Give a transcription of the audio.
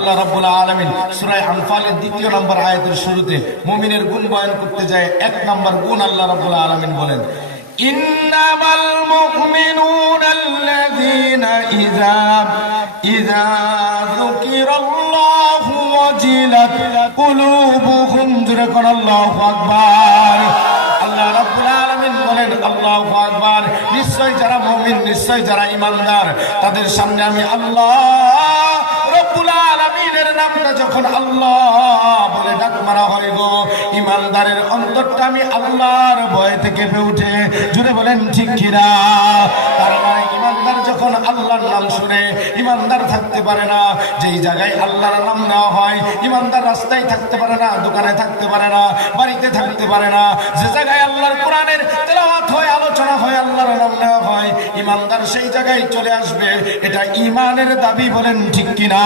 আল্লাহ রাব্বুল আলামিন সূরা আনফালের 2 নম্বর আয়াতের শুরুতে মুমিনের গুণ বয়ান করতে যায় 1 নম্বর গুণ আল্লাহ রাব্বুল আলামিন বলেন, ইন্নামাল মুমিনুনা আল্লাযীনা ইযা যুকিরাল্লাহু ওয়াজিলাত কুলুবুহুম। জোরে কোন আল্লাহু আকবার। আল্লাহ রাব্বুল আলামিন বলেন, আল্লাহু আকবার। নিশ্চয় যারা মুমিন, নিশ্চয় যারা ঈমানদার, তাদের সামনে আমি আল্লাহ রব্বুল আলামিনের নামটা যখন আল্লাহ বলে ডাক মারা হয় গো, ঈমানদারের অন্তরটা আমি আল্লাহর ভয় থেকে কেঁপে উঠে। জুড়ে বলেন ঠিক কিনা? তার মানে ঈমানদার যখন আল্লাহর নাম শুনে, ঈমানদার থাকতে পারে না যেই জায়গায় আল্লাহর নাম নেওয়া হয়। ঈমানদার রাস্তায় থাকতে পারে না, দোকানে থাকতে পারে না, বাড়িতে থাকতে পারে না। যে জায়গায় আল্লাহর কোরআনের তেলাওয়াত হয়, আলোচনা হয়, আল্লাহর নাম নেওয়া হয়, ঈমানদার সেই জায়গায় চলে আসবে। এটা ঈমানের দাবি। বলেন ঠিক কিনা?